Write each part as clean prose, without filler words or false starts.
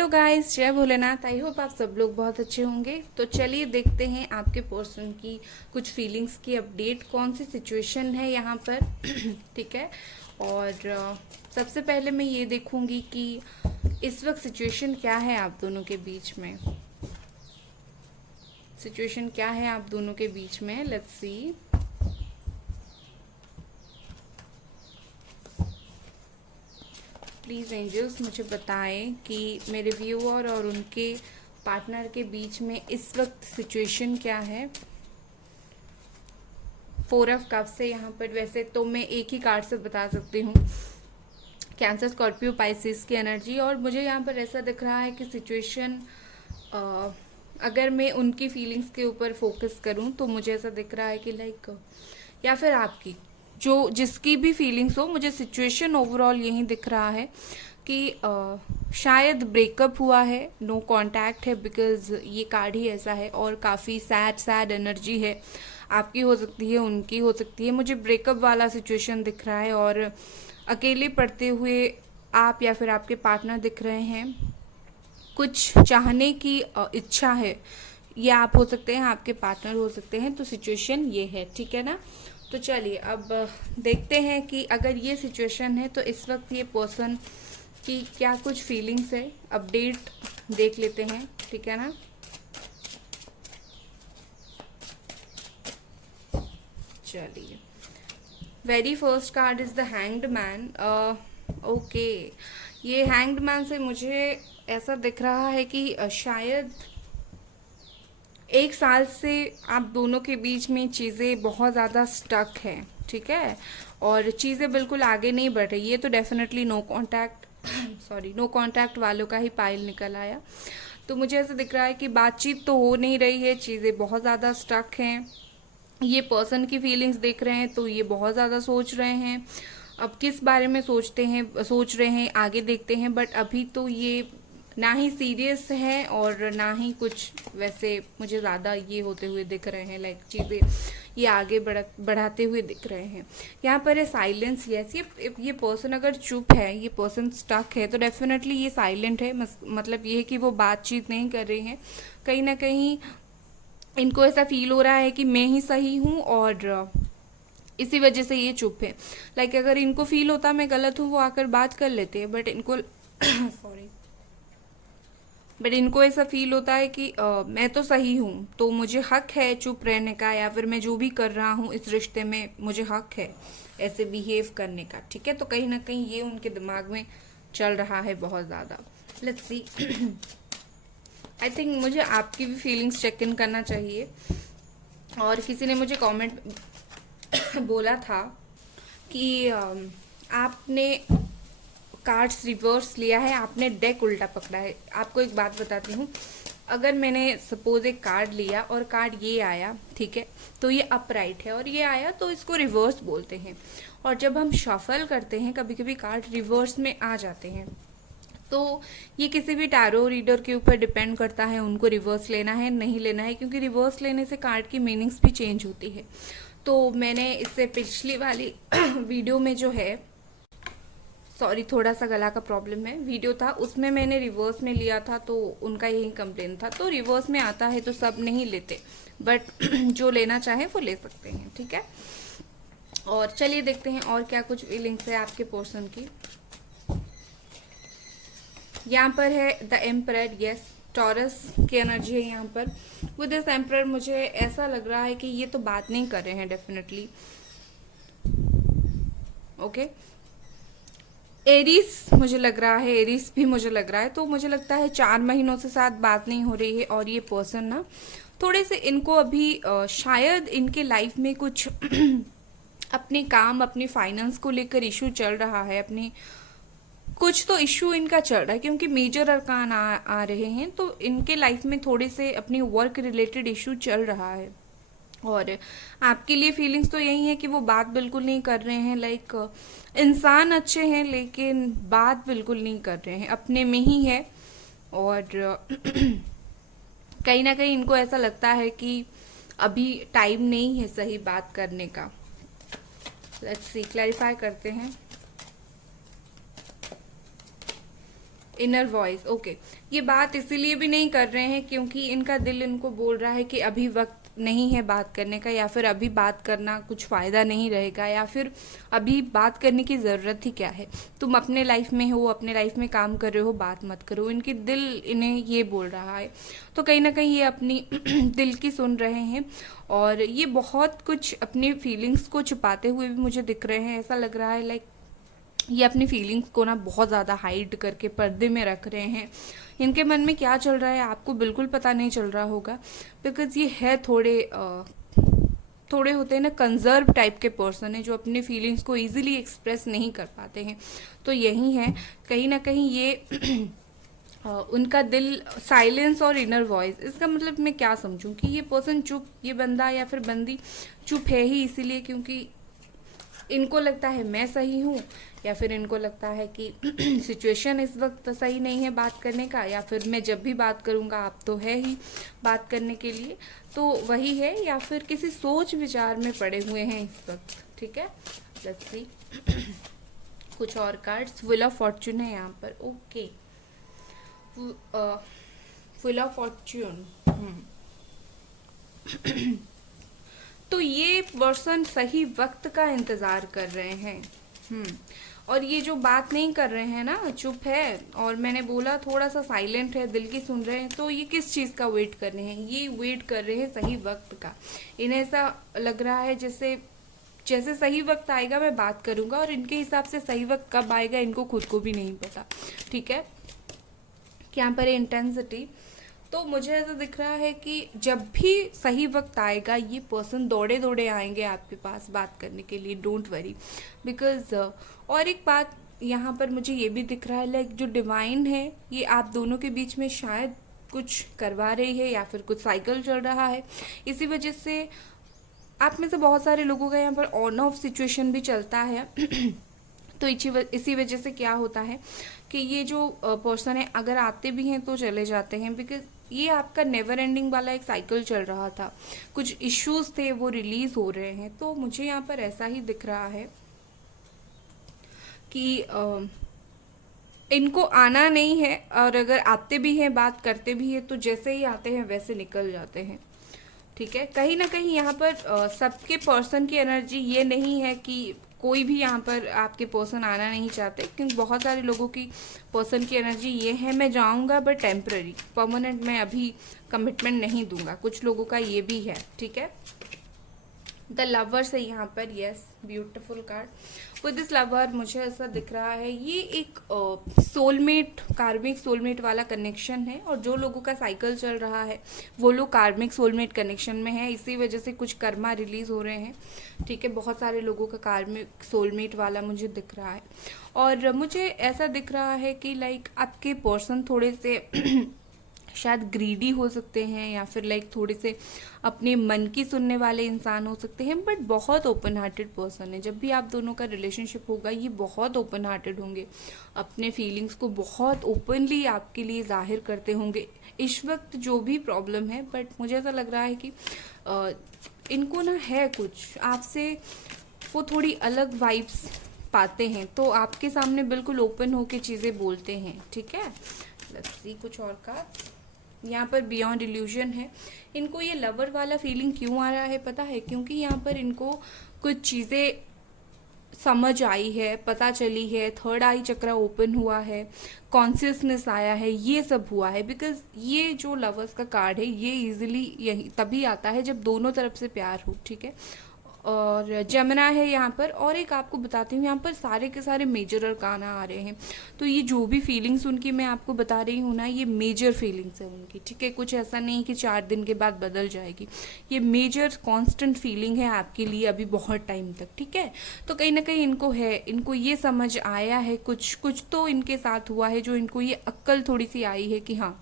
Hello guys, जय Bholenath. I hope आप सब लोग बहुत अच्छे होंगे। तो चलिए देखते हैं आपके पर्सन की कुछ फीलिंग्स की अपडेट, कौन सी सिचुएशन है यहाँ पर। ठीक है। और सबसे पहले मैं ये देखूंगी कि इस वक्त सिचुएशन क्या है आप दोनों के बीच में। सिचुएशन क्या है आप दोनों के बीच में, लेट्स सी। प्लीज़ एंजल्स मुझे बताएं कि मेरे व्यूअर और उनके पार्टनर के बीच में इस वक्त सिचुएशन क्या है। 4 ऑफ कप से यहाँ पर वैसे तो मैं एक ही कार्ड से बता सकती हूँ, कैंसर स्कॉर्पियो पाइसिस की एनर्जी। और मुझे यहाँ पर ऐसा दिख रहा है कि सिचुएशन, अगर मैं उनकी फीलिंग्स के ऊपर फोकस करूँ तो मुझे ऐसा दिख रहा है कि लाइक, या फिर आपकी जो जिसकी भी फीलिंग्स हो, मुझे सिचुएशन ओवरऑल यही दिख रहा है कि शायद ब्रेकअप हुआ है, नो कांटेक्ट है, बिकॉज ये कार्ड ही ऐसा है। और काफ़ी सैड सैड एनर्जी है, आपकी हो सकती है, उनकी हो सकती है। मुझे ब्रेकअप वाला सिचुएशन दिख रहा है और अकेले पड़ते हुए आप या फिर आपके पार्टनर दिख रहे हैं। कुछ चाहने की इच्छा है, ये आप हो सकते हैं, आपके पार्टनर हो सकते हैं। तो सिचुएशन ये है, ठीक है ना। तो चलिए अब देखते हैं कि अगर ये सिचुएशन है तो इस वक्त ये पर्सन की क्या कुछ फीलिंग्स है, अपडेट देख लेते हैं, ठीक है ना। चलिए, very first card is the hanged man. Okay, ये हैंग्ड मैन से मुझे ऐसा दिख रहा है कि शायद 1 साल से आप दोनों के बीच में चीज़ें बहुत ज़्यादा स्टक हैं, ठीक है, और चीज़ें बिल्कुल आगे नहीं बढ़ रही। ये तो definitely no contact sorry, no contact वालों का ही पाइल निकल आया। तो मुझे ऐसा दिख रहा है कि बातचीत तो हो नहीं रही है, चीज़ें बहुत ज़्यादा स्टक हैं। ये पर्सन की फीलिंग्स देख रहे हैं तो ये बहुत ज़्यादा सोच रहे हैं। अब किस बारे में सोच रहे हैं आगे देखते हैं, बट अभी तो ये ना ही सीरियस है और ना ही कुछ वैसे मुझे ज़्यादा ये होते हुए दिख रहे हैं, लाइक चीज़ें ये आगे बढ़ाते हुए दिख रहे हैं। यहाँ पर है साइलेंस। यस, ये पर्सन अगर चुप है, ये पर्सन स्टक है, तो डेफिनेटली ये साइलेंट है। मतलब ये है कि वो बातचीत नहीं कर रहे हैं। कहीं ना कहीं इनको ऐसा फील हो रहा है कि मैं ही सही हूँ और इसी वजह से ये चुप है। लाइक अगर इनको फील होता मैं गलत हूँ, वो आकर बात कर लेते हैं, बट इनको सॉरी, बट इनको ऐसा फील होता है कि मैं तो सही हूँ, तो मुझे हक है चुप रहने का, या फिर मैं जो भी कर रहा हूँ इस रिश्ते में मुझे हक है ऐसे बिहेव करने का, ठीक है। तो कहीं ना कहीं ये उनके दिमाग में चल रहा है बहुत ज़्यादा। Let's see. आई थिंक मुझे आपकी भी फीलिंग्स चेक इन करना चाहिए। और किसी ने मुझे कमेंट बोला था कि आपने कार्ड्स रिवर्स लिया है, आपने डेक उल्टा पकड़ा है। आपको एक बात बताती हूँ, अगर मैंने सपोज एक कार्ड लिया और कार्ड ये आया, ठीक है, तो ये अपराइट है और ये आया, तो इसको रिवर्स बोलते हैं। और जब हम शफल करते हैं, कभी कभी कार्ड रिवर्स में आ जाते हैं। तो ये किसी भी टैरो रीडर के ऊपर डिपेंड करता है, उनको रिवर्स लेना है नहीं लेना है, क्योंकि रिवर्स लेने से कार्ड की मीनिंग्स भी चेंज होती है। तो मैंने इससे पिछली वाली वीडियो में जो है, सॉरी थोड़ा सा गला का प्रॉब्लम है, वीडियो था उसमें मैंने रिवर्स में लिया था, तो उनका यही कंप्लेन था। तो रिवर्स में आता है तो सब नहीं लेते, बट जो लेना चाहे वो ले सकते हैं, ठीक है। और चलिए देखते हैं और क्या कुछ फीलिंग्स है आपके पर्सन की। यहाँ पर है द एम्परर। यस, टॉरस की एनर्जी है यहाँ पर। विद दिस एम्परर मुझे ऐसा लग रहा है कि ये तो बात नहीं कर रहे हैं डेफिनेटली। ओके, एरीज मुझे लग रहा है, एरीज भी मुझे लग रहा है। तो मुझे लगता है 4 महीनों से साथ बात नहीं हो रही है और ये पर्सन ना थोड़े से इनको अभी शायद इनके लाइफ में कुछ अपने काम, अपने फाइनेंस को लेकर इशू चल रहा है। अपने कुछ तो इशू इनका चल रहा है, क्योंकि मेजर अरकान आ रहे हैं, तो इनके लाइफ में थोड़े से अपनी वर्क रिलेटेड इशू चल रहा है। और आपके लिए फीलिंग्स तो यही है कि वो बात बिल्कुल नहीं कर रहे हैं। लाइक इंसान अच्छे हैं लेकिन बात बिल्कुल नहीं कर रहे हैं, अपने में ही है। और कहीं ना कहीं इनको ऐसा लगता है कि अभी टाइम नहीं है सही बात करने का। लेट्स सी, क्लैरिफाई करते हैं। Inner voice, okay. ये बात इसीलिए भी नहीं कर रहे हैं क्योंकि इनका दिल इनको बोल रहा है कि अभी वक्त नहीं है बात करने का, या फिर अभी बात करना कुछ फ़ायदा नहीं रहेगा, या फिर अभी बात करने की ज़रूरत ही क्या है, तुम अपने लाइफ में हो, अपने लाइफ में काम कर रहे हो, बात मत करो। इनकी दिल इन्हें ये बोल रहा है। तो कहीं ना कहीं ये अपनी दिल की सुन रहे हैं, और ये बहुत कुछ अपनी फीलिंग्स को छुपाते हुए भी मुझे दिख रहे हैं। ऐसा लग रहा है लाइक ये अपनी फीलिंग्स को ना बहुत ज़्यादा हाइड करके पर्दे में रख रहे हैं। इनके मन में क्या चल रहा है आपको बिल्कुल पता नहीं चल रहा होगा, बिकॉज ये है थोड़े होते हैं ना कंजर्व टाइप के पर्सन है, जो अपने फीलिंग्स को इजीली एक्सप्रेस नहीं कर पाते हैं। तो यही है कहीं ना कहीं ये उनका दिल, साइलेंस और इनर वॉइस, इसका मतलब मैं क्या समझूं कि ये पर्सन चुप, ये बंदा या फिर बंदी चुप है ही इसीलिए क्योंकि इनको लगता है मैं सही हूँ, या फिर इनको लगता है कि सिचुएशन इस वक्त सही नहीं है बात करने का, या फिर मैं जब भी बात करूँगा आप तो है ही बात करने के लिए। तो वही है, या फिर किसी सोच विचार में पड़े हुए हैं इस वक्त। ठीक है, लेट्स सी कुछ और कार्ड्स। व्हील ऑफ फॉर्च्यून है यहाँ पर, ओके। व्हील ऑफ फॉर्च्यून, तो ये पर्सन सही वक्त का इंतजार कर रहे हैं। और ये जो बात नहीं कर रहे हैं ना, चुप है, और मैंने बोला थोड़ा सा साइलेंट है, दिल की सुन रहे हैं, तो ये किस चीज़ का वेट कर रहे हैं? ये वेट कर रहे हैं सही वक्त का। इन्हें ऐसा लग रहा है जैसे सही वक्त आएगा मैं बात करूंगा, और इनके हिसाब से सही वक्त कब आएगा इनको खुद को भी नहीं पता। ठीक है, यहाँ पर इंटेंसिटी, तो मुझे ऐसा दिख रहा है कि जब भी सही वक्त आएगा ये पर्सन दौड़े दौड़े आएंगे आपके पास बात करने के लिए। डोंट वरी, बिकॉज और एक बात यहाँ पर मुझे ये भी दिख रहा है, लाइक जो डिवाइन है ये आप दोनों के बीच में शायद कुछ करवा रही है, या फिर कुछ साइकिल चल रहा है। इसी वजह से आप में से बहुत सारे लोगों का यहाँ पर ऑन ऑफ सिचुएशन भी चलता है। तो इसी वजह से क्या होता है कि ये जो पर्सन है अगर आते भी हैं तो चले जाते हैं, बिकॉज ये आपका नेवर एंडिंग वाला एक साइकिल चल रहा था, कुछ इश्यूज थे वो रिलीज हो रहे हैं। तो मुझे यहाँ पर ऐसा ही दिख रहा है कि इनको आना नहीं है, और अगर आते भी हैं बात करते भी हैं तो जैसे ही आते हैं वैसे निकल जाते हैं। ठीक है, कहीं ना कहीं यहाँ पर सबके पर्सन की एनर्जी ये नहीं है कि कोई भी यहाँ पर आपके पर्सन आना नहीं चाहते, क्योंकि बहुत सारे लोगों की पर्सन की एनर्जी ये है मैं जाऊँगा बट टेम्पररी, परमानेंट मैं अभी कमिटमेंट नहीं दूंगा। कुछ लोगों का ये भी है। ठीक है, द लवर्स है यहाँ पर, yes, beautiful card. With this lover मुझे ऐसा दिख रहा है ये एक सोलमेट, कार्मिक सोलमेट वाला कनेक्शन है, और जो लोगों का साइकिल चल रहा है वो लोग कार्मिक सोलमेट कनेक्शन में है। इसी वजह से कुछ कर्मा रिलीज हो रहे हैं। ठीक है, बहुत सारे लोगों का कार्मिक सोलमेट वाला मुझे दिख रहा है, और मुझे ऐसा दिख रहा है कि लाइक आपके पर्सन थोड़े से शायद ग्रीडी हो सकते हैं, या फिर लाइक थोड़े से अपने मन की सुनने वाले इंसान हो सकते हैं, बट बहुत ओपन हार्टेड पर्सन है। जब भी आप दोनों का रिलेशनशिप होगा ये बहुत ओपन हार्टेड होंगे, अपने फीलिंग्स को बहुत ओपनली आपके लिए जाहिर करते होंगे इस वक्त जो भी प्रॉब्लम है। बट मुझे ऐसा लग रहा है कि इनको ना है कुछ आपसे, वो थोड़ी अलग वाइब्स पाते हैं, तो आपके सामने बिल्कुल ओपन होके चीज़ें बोलते हैं। ठीक है, लेट्स सी कुछ और का। यहाँ पर बियॉन्ड इल्यूजन है। इनको ये लवर वाला फीलिंग क्यों आ रहा है पता है? क्योंकि यहाँ पर इनको कुछ चीज़ें समझ आई है, पता चली है, थर्ड आई चक्रा ओपन हुआ है, कॉन्शियसनेस आया है, ये सब हुआ है। बिकॉज ये जो लवर्स का कार्ड है ये इजीली यही तभी आता है जब दोनों तरफ से प्यार हो। ठीक है, और जमुना है यहाँ पर। और एक आपको बताती हूँ, यहाँ पर सारे के सारे मेजर अरकाना आ रहे हैं। तो ये जो भी फीलिंग्स उनकी मैं आपको बता रही हूँ ना, ये मेजर फीलिंग्स है उनकी। ठीक है, कुछ ऐसा नहीं कि 4 दिन के बाद बदल जाएगी, ये मेजर कांस्टेंट फीलिंग है आपके लिए अभी बहुत टाइम तक। ठीक है, तो कहीं ना कहीं इनको है, इनको ये समझ आया है, कुछ तो इनके साथ हुआ है जो इनको ये अक्ल थोड़ी सी आई है कि हाँ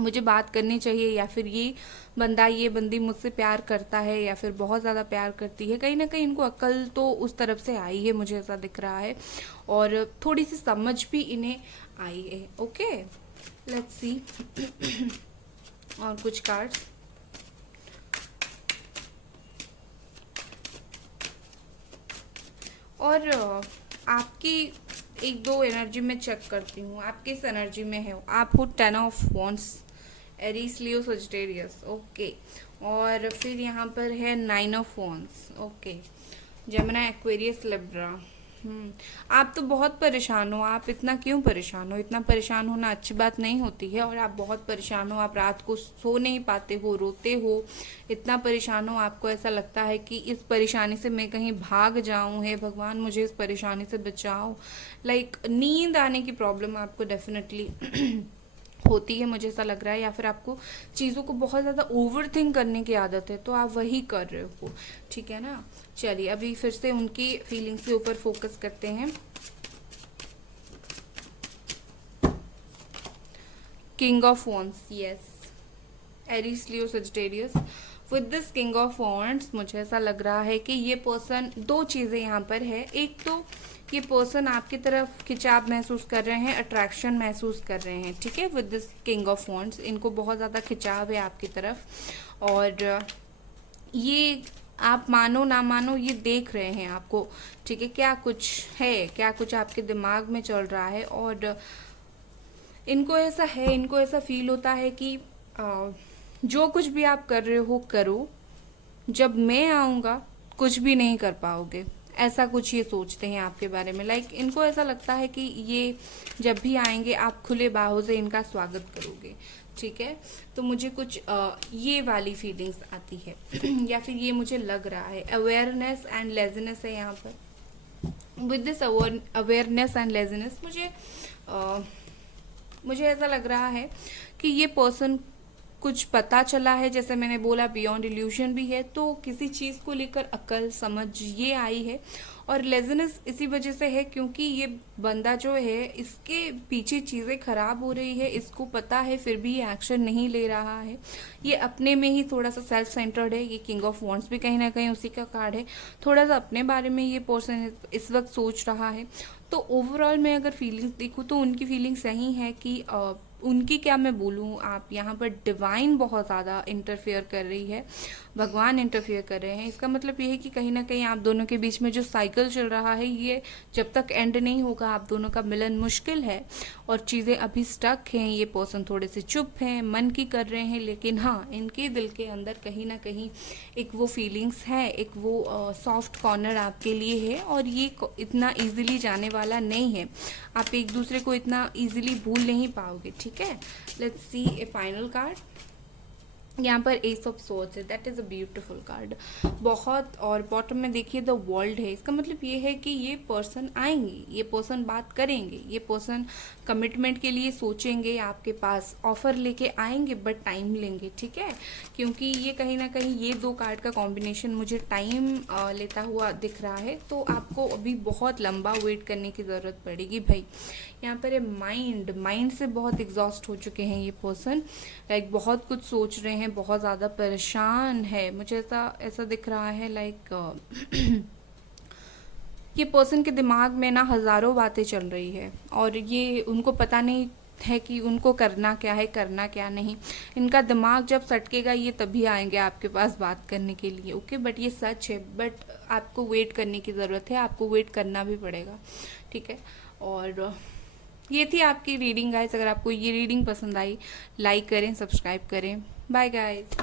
मुझे बात करनी चाहिए, या फिर ये बंदा ये बंदी मुझसे प्यार करता है या फिर बहुत ज़्यादा प्यार करती है। कहीं ना कहीं इनको अक्ल तो उस तरफ से आई है, मुझे ऐसा दिख रहा है, और थोड़ी सी समझ भी इन्हें आई है। ओके, लेट्स सी और कुछ कार्ड्स। और आपकी एक दो एनर्जी में चेक करती हूँ आप किस एनर्जी में है। आप हो 10 of wands, Aries, Leo, Sagittarius, okay. और फिर यहाँ पर है 9 of wands, okay. Gemini, Aquarius, Libra. आप तो बहुत परेशान हो। आप इतना क्यों परेशान हो? इतना परेशान होना अच्छी बात नहीं होती है। और आप बहुत परेशान हो, आप रात को सो नहीं पाते हो, रोते हो, इतना परेशान हो, आपको ऐसा लगता है कि इस परेशानी से मैं कहीं भाग जाऊं, हे भगवान मुझे इस परेशानी से बचाओ। लाइक नींद आने की प्रॉब्लम आपको डेफिनेटली होती है, मुझे ऐसा लग रहा है। या फिर आपको चीज़ों को बहुत ज़्यादा ओवर थिंक करने की आदत है, तो आप वही कर रहे हो, ठीक है ना। चलिए अभी फिर से उनकी फीलिंग्स के ऊपर फोकस करते हैं। King of wands, yes, Aries, Leo, Sagittarius. With this king of wands मुझे ऐसा लग रहा है कि ये पर्सन, दो चीज़ें यहाँ पर है। एक तो ये पर्सन आपकी तरफ खिंचाव महसूस कर रहे हैं, अट्रैक्शन महसूस कर रहे हैं, ठीक है। With this king of wands इनको बहुत ज़्यादा खिंचाव है आपकी तरफ। और ये आप मानो ना मानो ये देख रहे हैं आपको, ठीक है। क्या कुछ है, क्या कुछ आपके दिमाग में चल रहा है। और इनको ऐसा है, इनको ऐसा फील होता है कि जो कुछ भी आप कर रहे हो करो, जब मैं आऊँगा कुछ भी नहीं कर पाओगे, ऐसा कुछ ये सोचते हैं आपके बारे में। लाइक इनको ऐसा लगता है कि ये जब भी आएंगे आप खुले बाहों से इनका स्वागत करोगे, ठीक है। तो मुझे कुछ ये वाली फीलिंग्स आती है या फिर ये मुझे लग रहा है। अवेयरनेस एंड लेजीनेस है यहाँ पर। With this awareness and laziness मुझे ऐसा लग रहा है कि ये पर्सन कुछ पता चला है, जैसे मैंने बोला बियॉन्ड इल्यूशन भी है, तो किसी चीज़ को लेकर अकल समझ ये आई है। और लेजीनेस इसी वजह से है क्योंकि ये बंदा जो है इसके पीछे चीज़ें खराब हो रही है, इसको पता है फिर भी ये एक्शन नहीं ले रहा है। ये अपने में ही थोड़ा सा सेल्फ सेंटर्ड है। ये किंग ऑफ वॉन्ड्स भी कहीं ना कहीं उसी का कार्ड है। थोड़ा सा अपने बारे में ये पर्सन इस वक्त सोच रहा है। तो ओवरऑल मैं अगर फीलिंग्स देखूँ तो उनकी फीलिंग्स सही है कि उनकी क्या मैं बोलूँ, आप यहाँ पर डिवाइन बहुत ज़्यादा इंटरफेयर कर रही है, भगवान इंटरफेयर कर रहे हैं। इसका मतलब ये है कि कहीं ना कहीं आप दोनों के बीच में जो साइकिल चल रहा है ये जब तक एंड नहीं होगा आप दोनों का मिलन मुश्किल है। और चीज़ें अभी स्टक हैं, ये पर्सन थोड़े से चुप हैं, मन की कर रहे हैं, लेकिन हाँ इनके दिल के अंदर कहीं ना कहीं एक वो फीलिंग्स है, एक वो सॉफ्ट कॉर्नर आपके लिए है। और ये इतना ईजिली जाने वाला नहीं है, आप एक दूसरे को इतना ईजिली भूल नहीं पाओगे, ठीक है। Let's see A final card. यहाँ पर एस ऑफ सोर्ड्स है, that is a beautiful card बहुत। और बॉटम में देखिए द वर्ल्ड है। इसका मतलब ये है कि ये पर्सन आएंगे, ये पर्सन बात करेंगे, ये पर्सन कमिटमेंट के लिए सोचेंगे, आपके पास ऑफर लेके आएंगे, बट टाइम लेंगे, ठीक है। क्योंकि ये कहीं ना कहीं ये दो कार्ड का कॉम्बिनेशन मुझे टाइम लेता हुआ दिख रहा है। तो आपको अभी बहुत लंबा वेट करने की ज़रूरत पड़ेगी भाई। यहाँ पर माइंड से बहुत एग्जॉस्ट हो चुके हैं ये पर्सन। लाइक बहुत कुछ सोच रहे हैं, बहुत ज़्यादा परेशान है। मुझे ऐसा दिख रहा है लाइक ये पर्सन के दिमाग में ना हज़ारों बातें चल रही है और ये उनको पता नहीं है कि उनको करना क्या है, करना क्या नहीं। इनका दिमाग जब सटकेगा ये तभी आएंगे आपके पास बात करने के लिए, ओके। बट ये सच है, बट आपको वेट करने की ज़रूरत है, आपको वेट करना भी पड़ेगा, ठीक है। और ये थी आपकी रीडिंग गाइस। अगर आपको ये रीडिंग पसंद आई लाइक करें, सब्सक्राइब करें। Bye guys.